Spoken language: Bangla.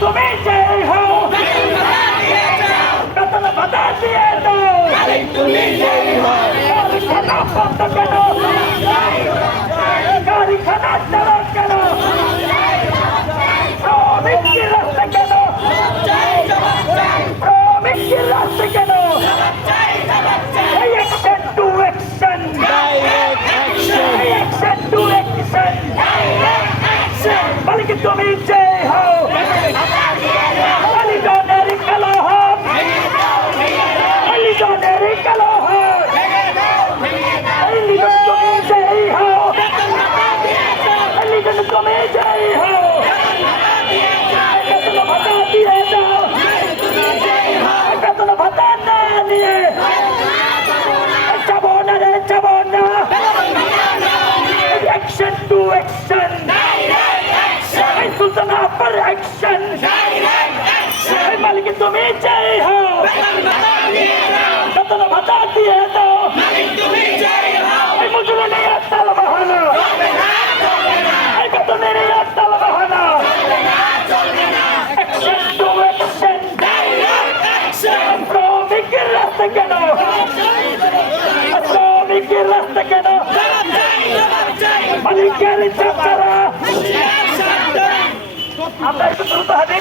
তুমি যে হও বেতন ভাতা দিয়ে দাও তুমি যেই হও কারখানা বন্ধ কেন কারখানা চালু কেন শ্রমিকদের রাস্তা কেন শ্রমিকদের রাস্তা কেন action to action action to action মালিক তুমি যে হও আলিগনের কালো হাত আলিগনের কালো হাত আলিগন তুমি যে হও আলিগন তুমি যে হও বেতন ভাতা দিয়ে দাও বেতন ভাতা না নিয়ে যাবো না রে যাবো না অ্যাকশন টু অ্যাকশন সুলতানা पर অ্যাকশন মালিক তুমি যে হও বেতন ভাতা দিয়ে দাও এই মজুরি নিয়ে তাল বাহানা এই বেতনের তাল বাহানা অ্যাকশন টু অ্যাকশন শ্রমিকের রাস্তা কেন শ্রমিকের রাস্তা কেন মালিকের চাচারা আমরা একটু দ্রুত হাঁটি